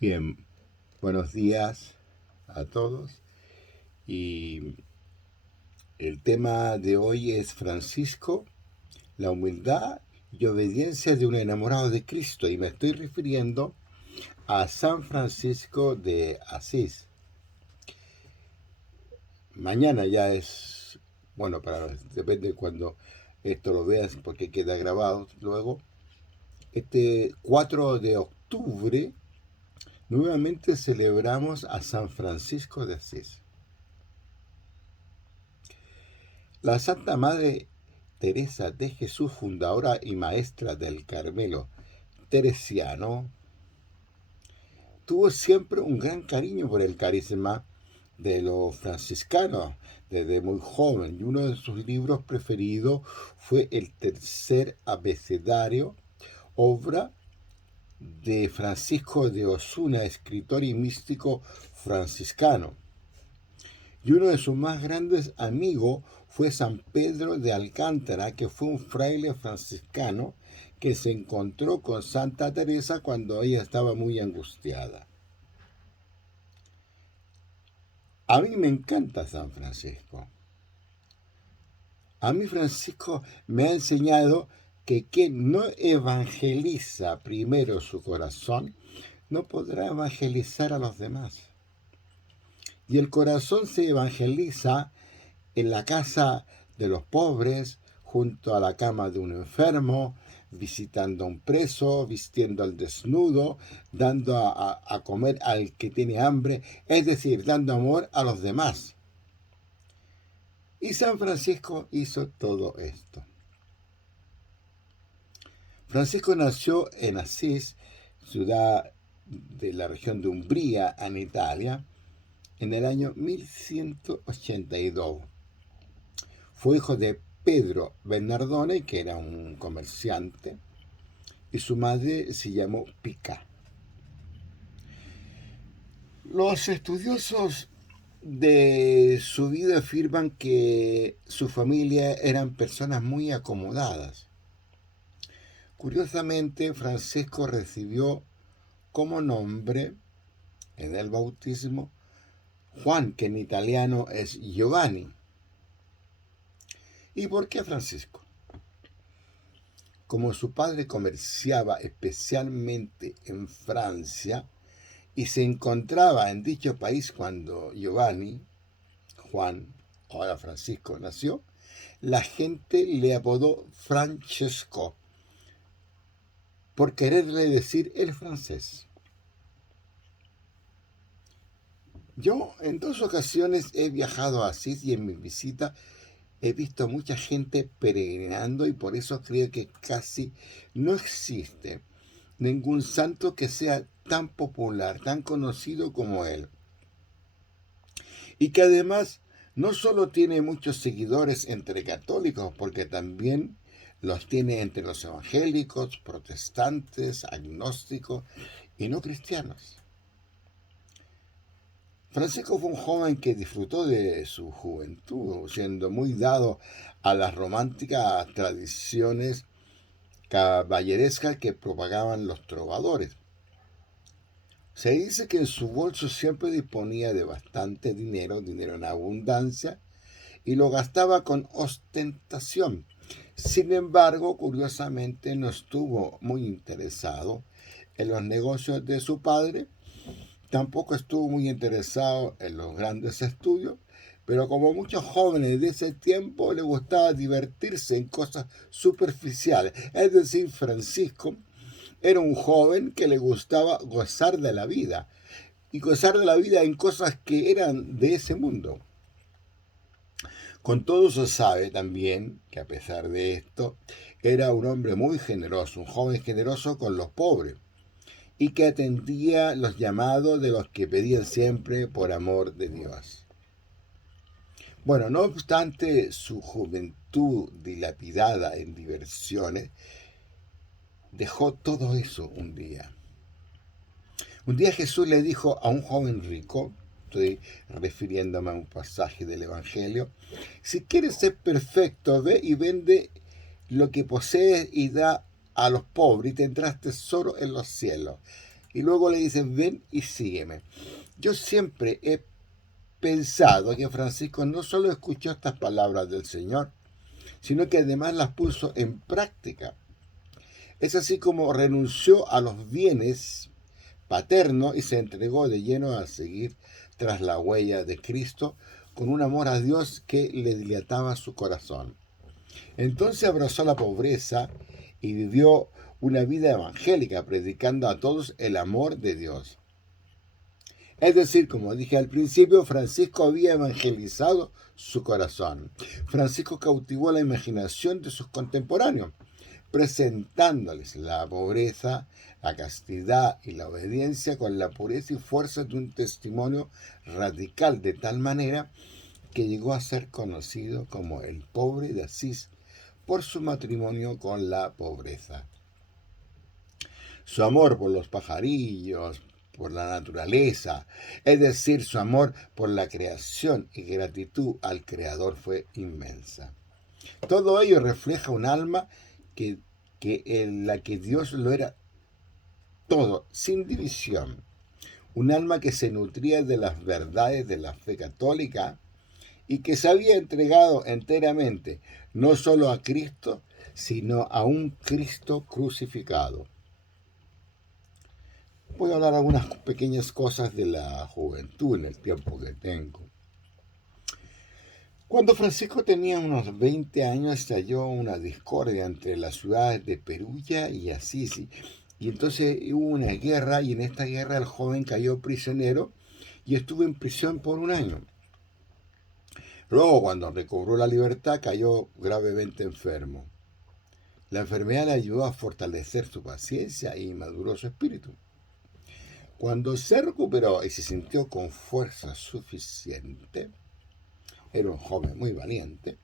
Bien, buenos días a todos. Y el tema de hoy es Francisco, la humildad y obediencia de un enamorado de Cristo. Y me estoy refiriendo a San Francisco de Asís. Mañana ya es, bueno, depende de cuando esto lo veas porque queda grabado luego. Este 4 de octubre nuevamente celebramos a San Francisco de Asís. La Santa Madre Teresa de Jesús, fundadora y maestra del Carmelo teresiano, tuvo siempre un gran cariño por el carisma de los franciscanos desde muy joven, y uno de sus libros preferidos fue el Tercer Abecedario, obra de Francisco de Osuna, escritor y místico franciscano. Y uno de sus más grandes amigos fue San Pedro de Alcántara, que fue un fraile franciscano que se encontró con Santa Teresa cuando ella estaba muy angustiada. A mí me encanta San Francisco. A mí Francisco me ha enseñado que quien no evangeliza primero su corazón, no podrá evangelizar a los demás. Y el corazón se evangeliza en la casa de los pobres, junto a la cama de un enfermo, visitando a un preso, vistiendo al desnudo, dando a comer al que tiene hambre, es decir, dando amor a los demás. Y San Francisco hizo todo esto. Francisco nació en Asís, ciudad de la región de Umbría, en Italia, en el año 1182. Fue hijo de Pedro Bernardone, que era un comerciante, y su madre se llamó Pica. Los estudiosos de su vida afirman que su familia eran personas muy acomodadas. Curiosamente, Francisco recibió como nombre en el bautismo Juan, que en italiano es Giovanni. ¿Y por qué Francisco? Como su padre comerciaba especialmente en Francia y se encontraba en dicho país cuando Giovanni, Juan, ahora Francisco, nació, la gente le apodó Francesco por quererle decir el francés. Yo en dos ocasiones he viajado a Asís y en mi visita he visto mucha gente peregrinando y por eso creo que casi no existe ningún santo que sea tan popular, tan conocido como él. Y que además no solo tiene muchos seguidores entre católicos, porque también los tiene entre los evangélicos, protestantes, agnósticos y no cristianos. Francisco fue un joven que disfrutó de su juventud, siendo muy dado a las románticas tradiciones caballerescas que propagaban los trovadores. Se dice que en su bolso siempre disponía de bastante dinero, dinero en abundancia, y lo gastaba con ostentación. Sin embargo, curiosamente no estuvo muy interesado en los negocios de su padre, tampoco estuvo muy interesado en los grandes estudios, pero como muchos jóvenes de ese tiempo le gustaba divertirse en cosas superficiales. Es decir, Francisco era un joven que le gustaba gozar de la vida y gozar de la vida en cosas que eran de ese mundo. Con todo se sabe también que a pesar de esto, era un hombre muy generoso, un joven generoso con los pobres, y que atendía los llamados de los que pedían siempre por amor de Dios. Bueno, no obstante su juventud dilapidada en diversiones, dejó todo eso un día. Un día Jesús le dijo a un joven rico, estoy refiriéndome a un pasaje del Evangelio, si quieres ser perfecto, ve y vende lo que posees y da a los pobres y tendrás tesoro en los cielos. y luego le dice, ven y sígueme. Yo siempre he pensado que Francisco no solo escuchó estas palabras del Señor, sino que además las puso en práctica. Es así como renunció a los bienes paternos y se entregó de lleno a seguir tras la huella de Cristo con un amor a Dios que le dilataba su corazón. Entonces abrazó la pobreza y vivió una vida evangélica, predicando a todos el amor de Dios. Es decir, como dije al principio, Francisco había evangelizado su corazón. Francisco cautivó la imaginación de sus contemporáneos, presentándoles la pobreza, la castidad y la obediencia con la pureza y fuerza de un testimonio radical, de tal manera que llegó a ser conocido como el pobre de Asís por su matrimonio con la pobreza. Su amor por los pajarillos, por la naturaleza, es decir, su amor por la creación y gratitud al Creador fue inmensa. Todo ello refleja un alma que en la que Dios lo era todo, sin división. Un alma que se nutría de las verdades de la fe católica y que se había entregado enteramente, no solo a Cristo, sino a un Cristo crucificado. Voy a hablar algunas pequeñas cosas de la juventud en el tiempo que tengo. Cuando Francisco tenía unos 20 años estalló una discordia entre las ciudades de Perugia y Assisi. Y entonces hubo una guerra y en esta guerra el joven cayó prisionero y estuvo en prisión por un año. Luego, cuando recobró la libertad, cayó gravemente enfermo. La enfermedad le ayudó a fortalecer su paciencia y maduró su espíritu. Cuando se recuperó y se sintió con fuerza suficiente, era un joven muy valiente,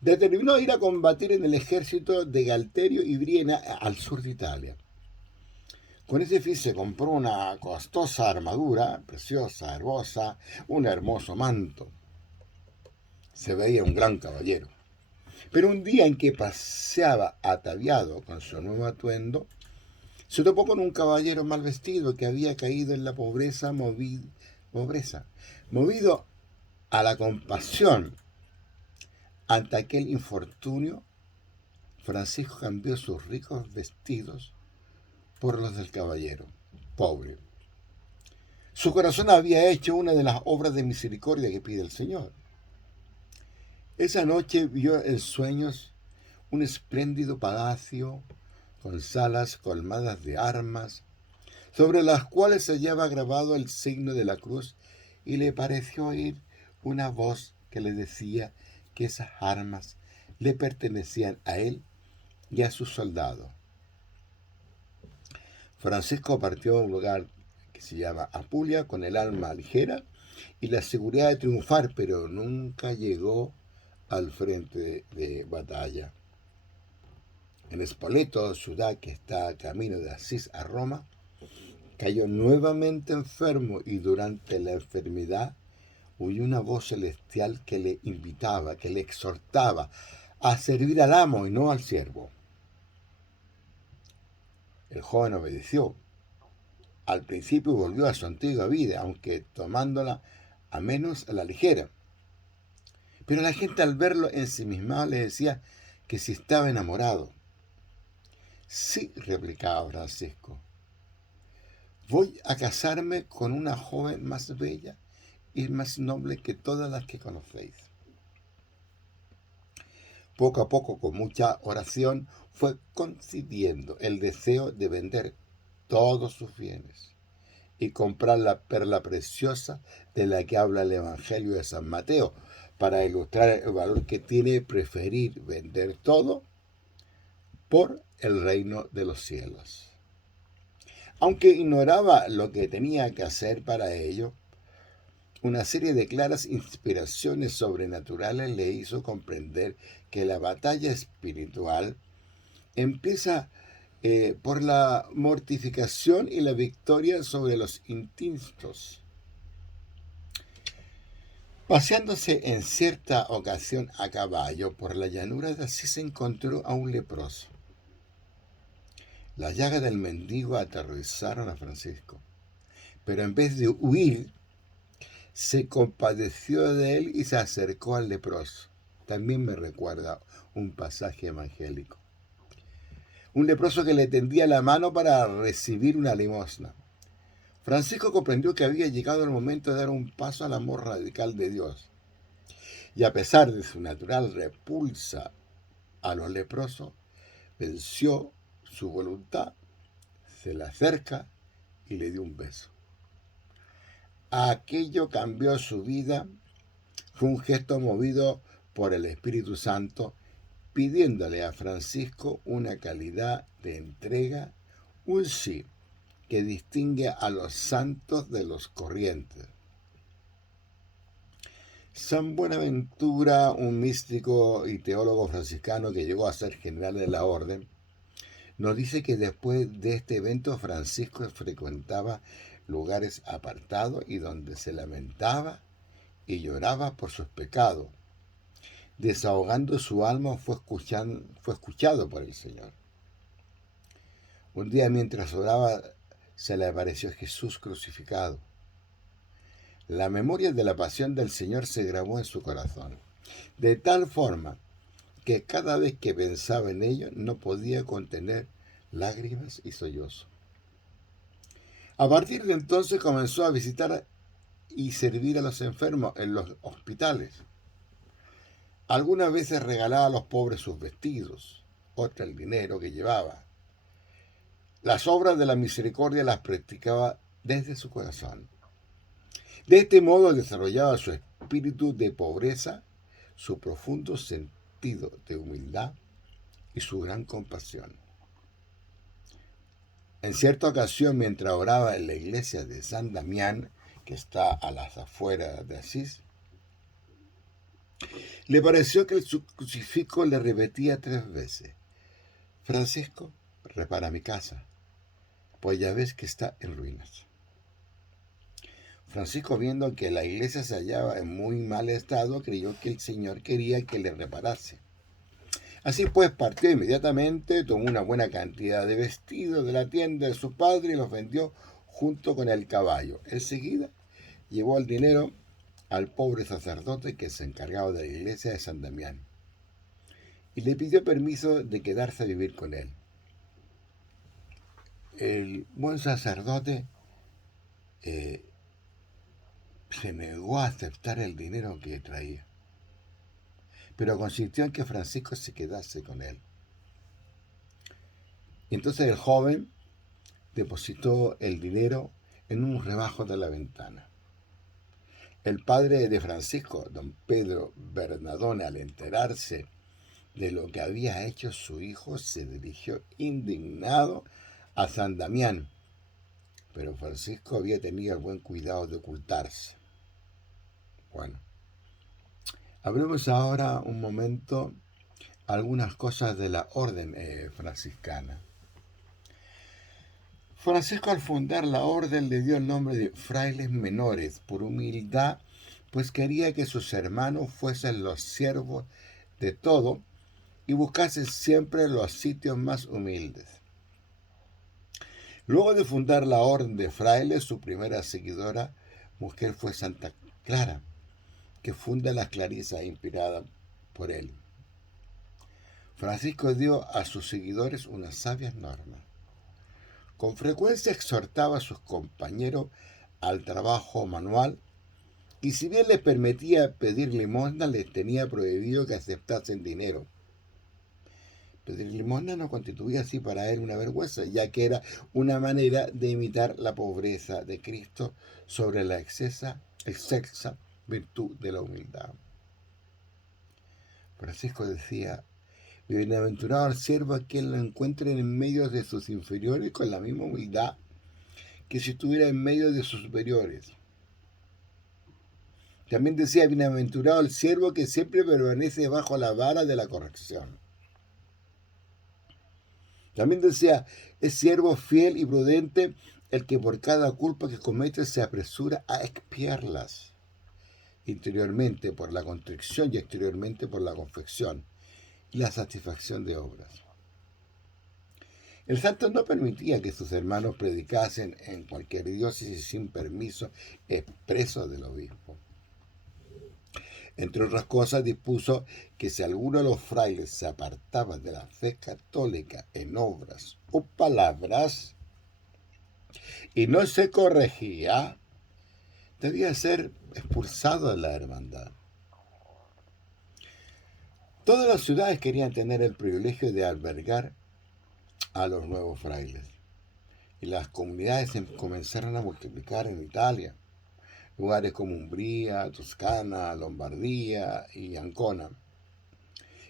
determinó ir a combatir en el ejército de Galterio y Briena al sur de Italia. Con ese fin se compró una costosa armadura, preciosa, hermosa, un hermoso manto. Se veía un gran caballero. Pero un día en que paseaba ataviado con su nuevo atuendo, se topó con un caballero mal vestido que había caído en la movido a la compasión ante aquel infortunio. Francisco cambió sus ricos vestidos por los del caballero pobre. Su corazón había hecho una de las obras de misericordia que pide el Señor. Esa noche vio en sueños un espléndido palacio con salas colmadas de armas, sobre las cuales se hallaba grabado el signo de la cruz, y le pareció oír una voz que le decía que esas armas le pertenecían a él y a sus soldados. Francisco partió a un lugar que se llama Apulia con el alma ligera y la seguridad de triunfar, pero nunca llegó al frente de batalla. En Spoleto, ciudad que está a camino de Asís a Roma, cayó nuevamente enfermo y durante la enfermedad oyó una voz celestial que le invitaba, que le exhortaba a servir al amo y no al siervo. El joven obedeció. Al principio volvió a su antigua vida, aunque tomándola a menos a la ligera. Pero la gente al verlo ensimismado le decía que si estaba enamorado. Sí, replicaba Francisco, voy a casarme con una joven más bella y más noble que todas las que conocéis. Poco a poco, con mucha oración, fue concediendo el deseo de vender todos sus bienes y comprar la perla preciosa de la que habla el Evangelio de San Mateo, para ilustrar el valor que tiene preferir vender todo por el reino de los cielos. Aunque ignoraba lo que tenía que hacer para ello, una serie de claras inspiraciones sobrenaturales le hizo comprender que la batalla espiritual empieza por la mortificación y la victoria sobre los instintos. Paseándose en cierta ocasión a caballo por la llanura de Asís se encontró a un leproso. Las llagas del mendigo aterrorizaron a Francisco, pero en vez de huir, se compadeció de él y se acercó al leproso. También me recuerda un pasaje evangélico. Un leproso que le tendía la mano para recibir una limosna. Francisco comprendió que había llegado el momento de dar un paso al amor radical de Dios. Y a pesar de su natural repulsa a los leprosos, venció su voluntad, se le acerca y le dio un beso. Aquello cambió su vida, fue un gesto movido por el Espíritu Santo, pidiéndole a Francisco una calidad de entrega, un sí, que distingue a los santos de los corrientes. San Buenaventura, un místico y teólogo franciscano que llegó a ser general de la orden, nos dice que después de este evento Francisco frecuentaba lugares apartados y donde se lamentaba y lloraba por sus pecados. Desahogando su alma fue escuchado por el Señor. Un día mientras oraba se le apareció Jesús crucificado. La memoria de la pasión del Señor se grabó en su corazón, de tal forma que cada vez que pensaba en ello no podía contener lágrimas y sollozos. A partir de entonces comenzó a visitar y servir a los enfermos en los hospitales. Algunas veces regalaba a los pobres sus vestidos, otras el dinero que llevaba. Las obras de la misericordia las practicaba desde su corazón. De este modo desarrollaba su espíritu de pobreza, su profundo sentido de humildad y su gran compasión. En cierta ocasión, mientras oraba en la iglesia de San Damián, que está a las afueras de Asís, le pareció que el crucifijo le repetía 3 veces: Francisco, repara mi casa, pues ya ves que está en ruinas. Francisco, viendo que la iglesia se hallaba en muy mal estado, creyó que el Señor quería que le reparase. Así pues partió inmediatamente, tomó una buena cantidad de vestidos de la tienda de su padre y los vendió junto con el caballo. Enseguida llevó el dinero al pobre sacerdote que se encargaba de la iglesia de San Damián y le pidió permiso de quedarse a vivir con él. El buen sacerdote se negó a aceptar el dinero que traía, pero consintió en que Francisco se quedase con él. Y entonces el joven depositó el dinero en un rebajo de la ventana. El padre de Francisco, don Pedro Bernardone, al enterarse de lo que había hecho su hijo, se dirigió indignado a San Damián, pero Francisco había tenido el buen cuidado de ocultarse. Bueno, hablemos ahora un momento algunas cosas de la orden franciscana. Francisco, al fundar la orden, le dio el nombre de frailes menores por humildad, pues quería que sus hermanos fuesen los siervos de todo y buscasen siempre los sitios más humildes. Luego de fundar la orden de frailes, su primera seguidora mujer fue Santa Clara, que funda las Clarisas inspirada por él. Francisco dio a sus seguidores unas sabias normas. Con frecuencia exhortaba a sus compañeros al trabajo manual y si bien les permitía pedir limosna, les tenía prohibido que aceptasen dinero. Pedir limosna no constituía así para él una vergüenza, ya que era una manera de imitar la pobreza de Cristo sobre la excelsa virtud de la humildad. Francisco decía: bienaventurado el siervo a quien lo encuentren en medio de sus inferiores con la misma humildad que si estuviera en medio de sus superiores. También decía: bienaventurado el siervo que siempre permanece bajo la vara de la corrección. También decía: es siervo fiel y prudente el que por cada culpa que comete se apresura a expiarlas, interiormente por la contrición y exteriormente por la confección y la satisfacción de obras. El santo no permitía que sus hermanos predicasen en cualquier diócesis sin permiso expreso del obispo. Entre otras cosas, dispuso que si alguno de los frailes se apartaba de la fe católica en obras o palabras y no se corregía, debía ser expulsado de la hermandad. Todas las ciudades querían tener el privilegio de albergar a los nuevos frailes, y las comunidades comenzaron a multiplicar en Italia. Lugares como Umbría, Toscana, Lombardía y Ancona.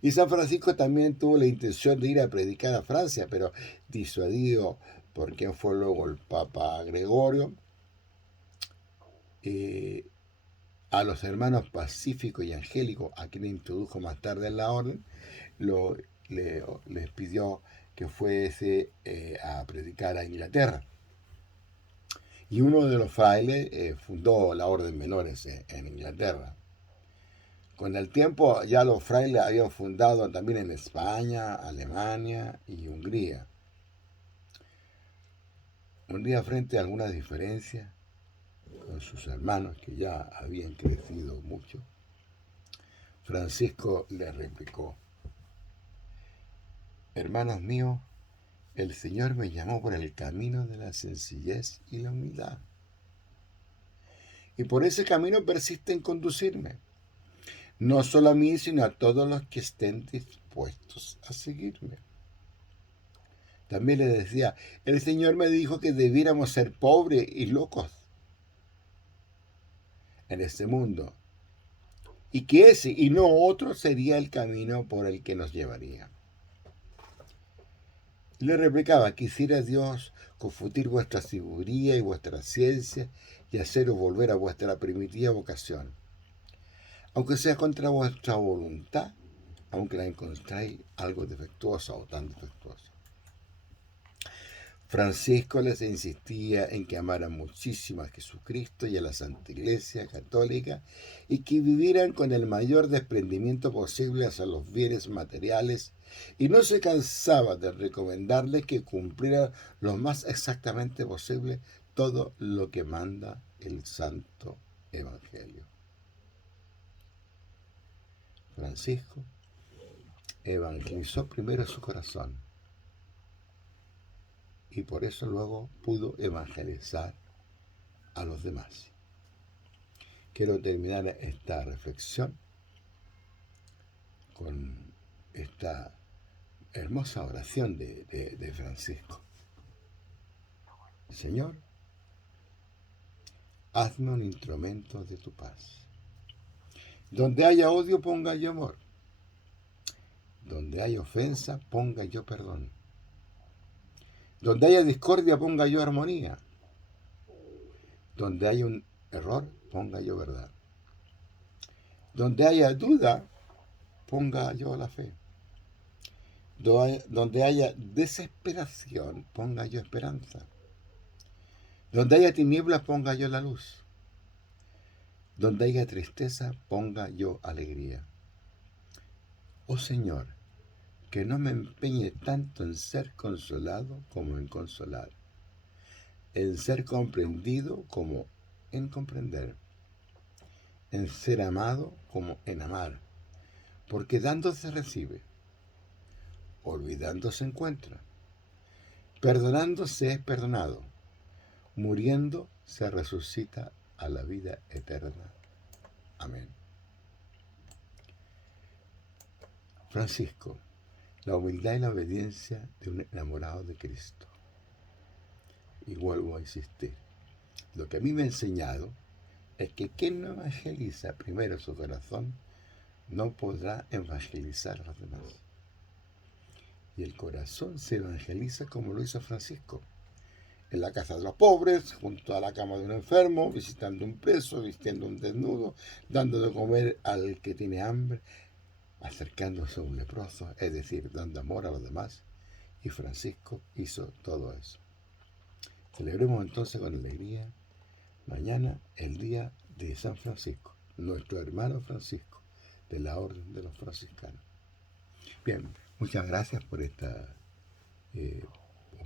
Y San Francisco también tuvo la intención de ir a predicar a Francia, pero disuadido por quien fue luego el Papa Gregorio, a los hermanos Pacífico y Angélico, a quien introdujo más tarde en la orden, les pidió que fuese a predicar a Inglaterra. Y uno de los frailes fundó la orden menores en Inglaterra. Con el tiempo ya los frailes habían fundado también en España, Alemania y Hungría. Un día, frente a algunas diferencias con sus hermanos que ya habían crecido mucho, Francisco les replicó: hermanos míos, el Señor me llamó por el camino de la sencillez y la humildad. Y por ese camino persiste en conducirme. No solo a mí, sino a todos los que estén dispuestos a seguirme. También le decía: el Señor me dijo que debiéramos ser pobres y locos en este mundo, y que ese y no otro sería el camino por el que nos llevaría. Le replicaba: quisiera Dios confundir vuestra sabiduría y vuestra ciencia y haceros volver a vuestra primitiva vocación, aunque sea contra vuestra voluntad, aunque la encontráis algo defectuosa o tan defectuosa. Francisco les insistía en que amaran muchísimo a Jesucristo y a la Santa Iglesia Católica y que vivieran con el mayor desprendimiento posible hacia los bienes materiales, y no se cansaba de recomendarles que cumplieran lo más exactamente posible todo lo que manda el Santo Evangelio. Francisco evangelizó primero su corazón, y por eso luego pudo evangelizar a los demás. Quiero terminar esta reflexión con esta hermosa oración de Francisco. Señor, hazme un instrumento de tu paz. Donde haya odio, ponga yo amor. Donde haya ofensa, ponga yo perdón. Donde haya discordia, ponga yo armonía. Donde haya un error, ponga yo verdad. Donde haya duda, ponga yo la fe. Donde haya desesperación, ponga yo esperanza. Donde haya tinieblas, ponga yo la luz. Donde haya tristeza, ponga yo alegría. Oh Señor, que no me empeñe tanto en ser consolado como en consolar, en ser comprendido como en comprender, en ser amado como en amar, porque dando se recibe, olvidando se encuentra, perdonando se es perdonado, muriendo se resucita a la vida eterna. Amén. Francisco, la humildad y la obediencia de un enamorado de Cristo. Y vuelvo a insistir, lo que a mí me ha enseñado es que quien no evangeliza primero su corazón no podrá evangelizar a los demás. Y el corazón se evangeliza como lo hizo Francisco, en la casa de los pobres, junto a la cama de un enfermo, visitando un preso, vistiendo un desnudo, dando de comer al que tiene hambre, acercándose a un leproso, es decir, dando amor a los demás. Y Francisco hizo todo eso. Celebremos entonces con alegría mañana el día de San Francisco, nuestro hermano Francisco, de la Orden de los Franciscanos. Bien, muchas gracias por esta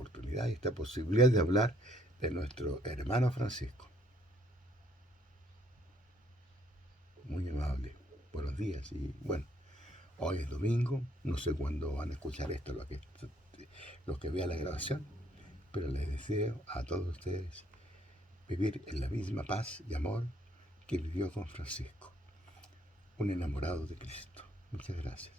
oportunidad y esta posibilidad de hablar de nuestro hermano Francisco. Muy amable. Buenos días y bueno, hoy es domingo, no sé cuándo van a escuchar esto los que vean la grabación, pero les deseo a todos ustedes vivir en la misma paz y amor que vivió con Francisco, un enamorado de Cristo. Muchas gracias.